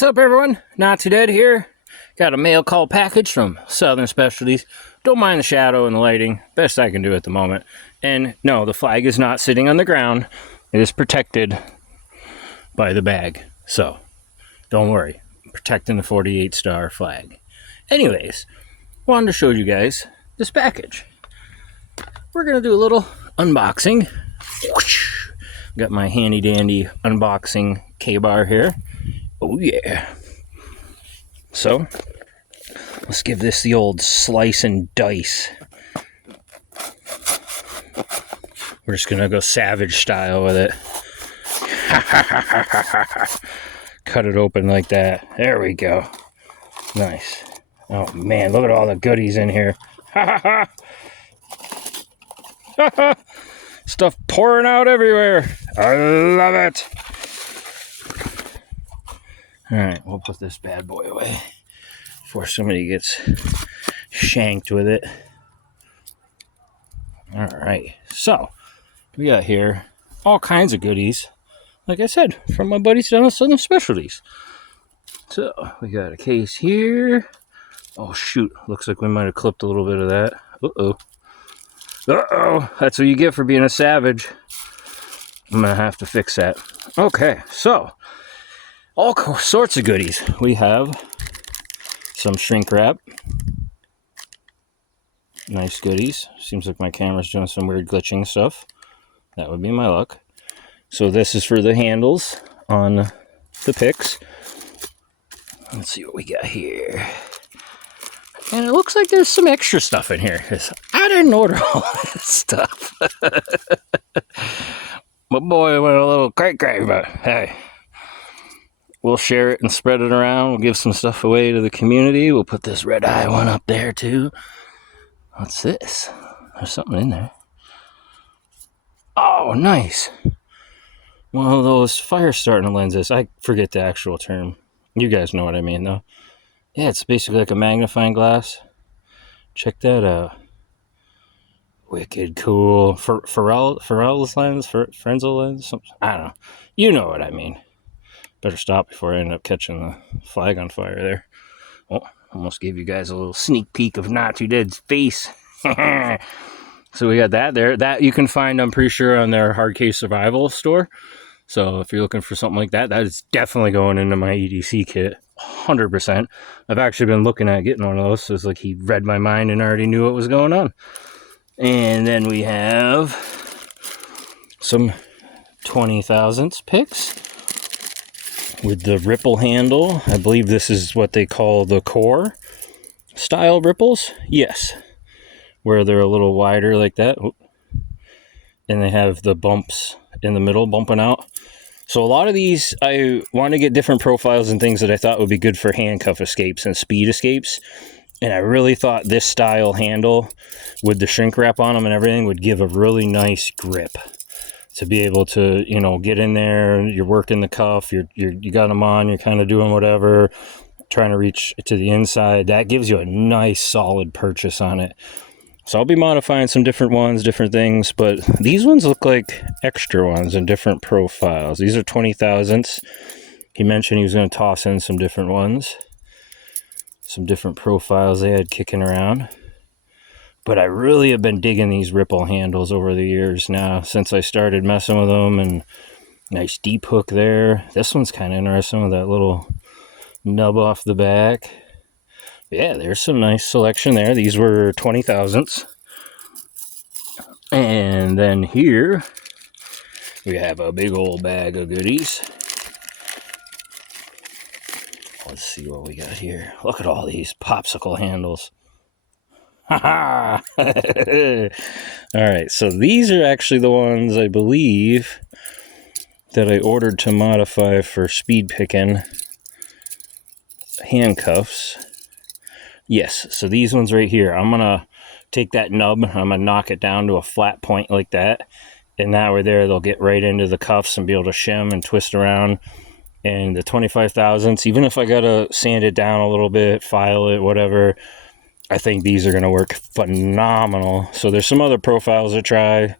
What's up, everyone? Not Too Dead here. Got a mail call package from Southern Specialties. Don't mind the shadow and the lighting. Best I can do at the moment. And no, the flag is not sitting on the ground. It is protected by the bag. So, don't worry. I'm protecting the 48-star flag. Anyways, wanted to show you guys this package. We're going to do a little unboxing. Got my handy dandy unboxing K-bar here. Oh yeah. So, let's give this the old slice and dice. We're just gonna go savage style with it. Cut it open like that. There we go. Nice. Oh man, look at all the goodies in here. Stuff pouring out everywhere. I love it. Alright, we'll put this bad boy away before somebody gets shanked with it. Alright, so we got here all kinds of goodies, like I said, from my buddies down at Southern Specialties. So we got a case here. Oh shoot, looks like we might have clipped a little bit of that. Uh-oh, that's what you get for being a savage. I'm gonna have to fix that. Okay, so all sorts of goodies. We have some shrink wrap. Nice goodies. Seems like my camera's doing some weird glitching stuff. That would be my luck. So this is for the handles on the picks. Let's see what we got here. And it looks like there's some extra stuff in here, because I didn't order all this stuff. My boy went a little cray-cray, but hey. We'll share it and spread it around. We'll give some stuff away to the community. We'll put this red eye one up there too. What's this? There's something in there. Oh, nice. One of those fire starting lenses. I forget the actual term. You guys know what I mean though. Yeah, it's basically like a magnifying glass. Check that out. Wicked cool. Frenzel lens? Something. I don't know. You know what I mean. Better stop before I end up catching the flag on fire there. Oh, almost gave you guys a little sneak peek of Not Too Dead's face. So we got that there. That you can find, I'm pretty sure, on their hard case survival store. So if you're looking for something like that, that is definitely going into my EDC kit. 100%. I've actually been looking at getting one of those. So it's like he read my mind and already knew what was going on. And then we have some 20,000ths picks with the ripple handle. I believe this is what they call the core style ripples. Yes. Where they're a little wider like that. And they have the bumps in the middle bumping out. So a lot of these, I want to get different profiles and things that I thought would be good for handcuff escapes and speed escapes. And I really thought this style handle with the shrink wrap on them and everything would give a really nice grip. To be able to, you know, get in there, you're working the cuff, you got them on, you're kind of doing whatever, trying to reach to the inside. That gives you a nice solid purchase on it. So I'll be modifying some different ones, different things, but these ones look like extra ones in different profiles. These are 20,000ths. He mentioned he was going to toss in some different ones, some different profiles they had kicking around. But I really have been digging these ripple handles over the years now, since I started messing with them. And nice deep hook there. This one's kind of interesting with that little nub off the back. Yeah, there's some nice selection there. These were 20,000ths. And then here we have a big old bag of goodies. Let's see what we got here. Look at all these popsicle handles. Haha! Alright, so these are actually the ones I believe that I ordered to modify for speed picking handcuffs. Yes, so these ones right here, I'm gonna take that nub, I'm gonna knock it down to a flat point like that, and that way there they'll get right into the cuffs and be able to shim and twist around. And the 25,000ths, even if I gotta sand it down a little bit, file it, whatever, I think these are going to work phenomenal. So there's some other profiles to try,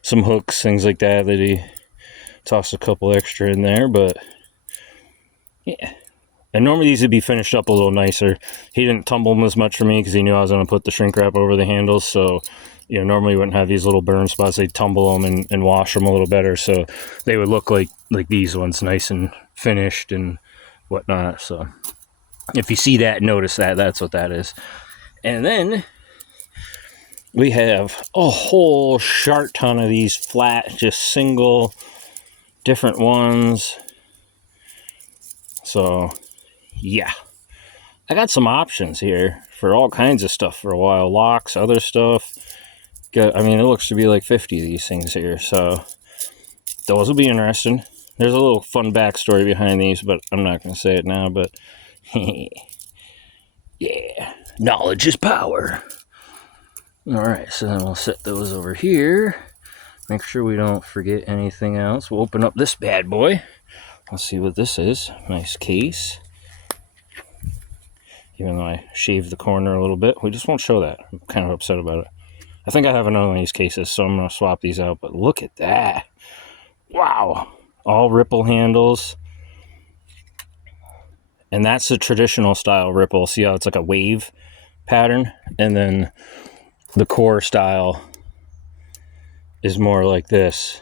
some hooks, things like that he tossed a couple extra in there, but yeah, And normally these would be finished up a little nicer. He didn't tumble them as much for me because he knew I was going to put the shrink wrap over the handles. So, normally you wouldn't have these little burn spots. They'd tumble them and wash them a little better. So they would look like these ones, nice and finished and whatnot. So if you see that, notice that. That's what that is. And then we have a whole shart ton of these flat, just single, different ones. So, yeah. I got some options here for all kinds of stuff for a while. Locks, other stuff. It looks to be like 50 of these things here. So, those will be interesting. There's a little fun backstory behind these, but I'm not going to say it now. But, yeah. Knowledge is power. Alright, so then we'll set those over here. Make sure we don't forget anything else. We'll open up this bad boy. Let's see what this is. Nice case. Even though I shaved the corner a little bit, we just won't show that. I'm kind of upset about it. I think I have another one of these cases, so I'm going to swap these out. But look at that. Wow. All ripple handles. And that's the traditional style ripple. See how it's like a wave pattern? And then the core style is more like this.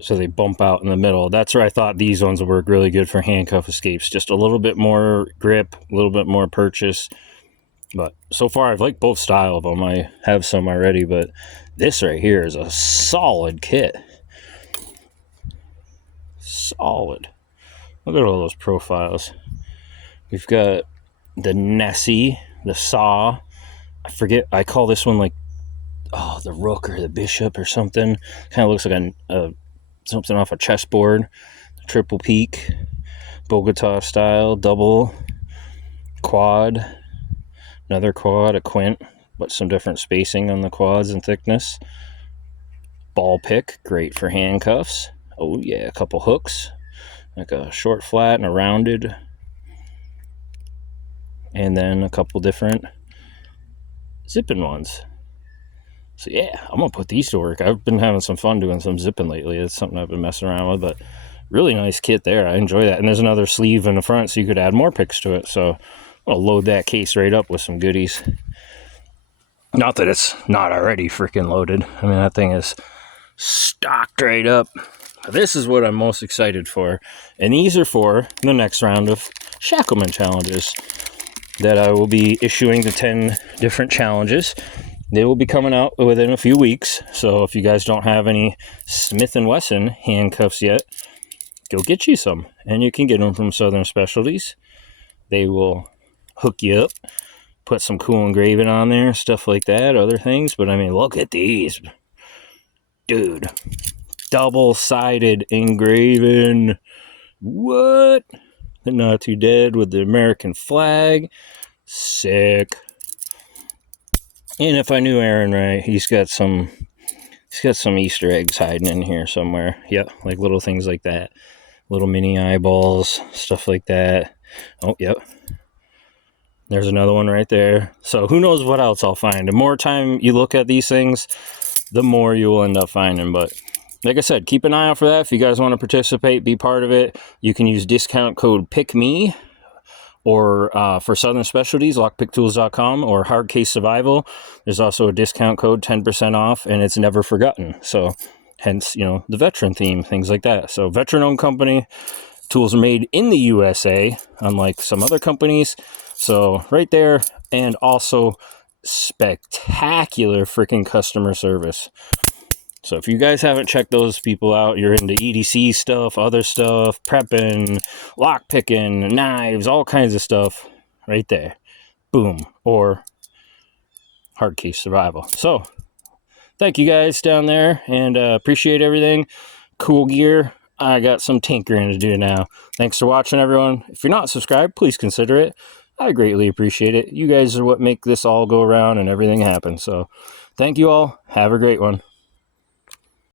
So they bump out in the middle. That's where I thought these ones would work really good for handcuff escapes. Just a little bit more grip, a little bit more purchase. But so far, I've liked both style of them. I have some already, but this right here is a solid kit. Solid. Look at all those profiles. We've got the Nessie, the Saw. I forget, I call this one like, the Rook or the Bishop or something. Kind of looks like something off a chessboard. Triple peak, Bogota style, double, quad, another quad, a quint, but some different spacing on the quads and thickness. Ball pick, great for handcuffs. Oh yeah, a couple hooks, like a short flat and a rounded. And then a couple different zipping ones. So yeah, I'm going to put these to work. I've been having some fun doing some zipping lately. It's something I've been messing around with, but really nice kit there. I enjoy that. And there's another sleeve in the front, so you could add more picks to it. So I'll load that case right up with some goodies. Not that it's not already freaking loaded. I mean, that thing is stocked right up. This is what I'm most excited for. And these are for the next round of Shackleman challenges that I will be issuing the 10 different challenges. They will be coming out within a few weeks. So if you guys don't have any Smith & Wesson handcuffs yet, go get you some. And you can get them from Southern Specialties. They will hook you up, put some cool engraving on there, stuff like that, other things. But I mean, look at these. Dude. Double-sided engraving. What? The NOTTODEAD with the American flag. Sick. And if I knew Aaron right, he's got some Easter eggs hiding in here somewhere. Yep, like little things like that. Little mini eyeballs, stuff like that. Oh, yep. There's another one right there. So who knows what else I'll find. The more time you look at these things, the more you will end up finding. But like I said, keep an eye out for that. If you guys want to participate, be part of it, you can use discount code PICKME. Or for Southern Specialties, lockpicktools.com, or Hard Case Survival. There's also a discount code, 10% off, and it's never forgotten. So hence, the veteran theme, things like that. So veteran-owned company, tools are made in the USA, unlike some other companies. So right there, and also spectacular freaking customer service. So if you guys haven't checked those people out, you're into EDC stuff, other stuff, prepping, lock picking, knives, all kinds of stuff, right there. Boom. Or Hard Case Survival. So thank you guys down there, and appreciate everything. Cool gear. I got some tinkering to do now. Thanks for watching, everyone. If you're not subscribed, please consider it. I greatly appreciate it. You guys are what make this all go around and everything happen. So thank you all. Have a great one.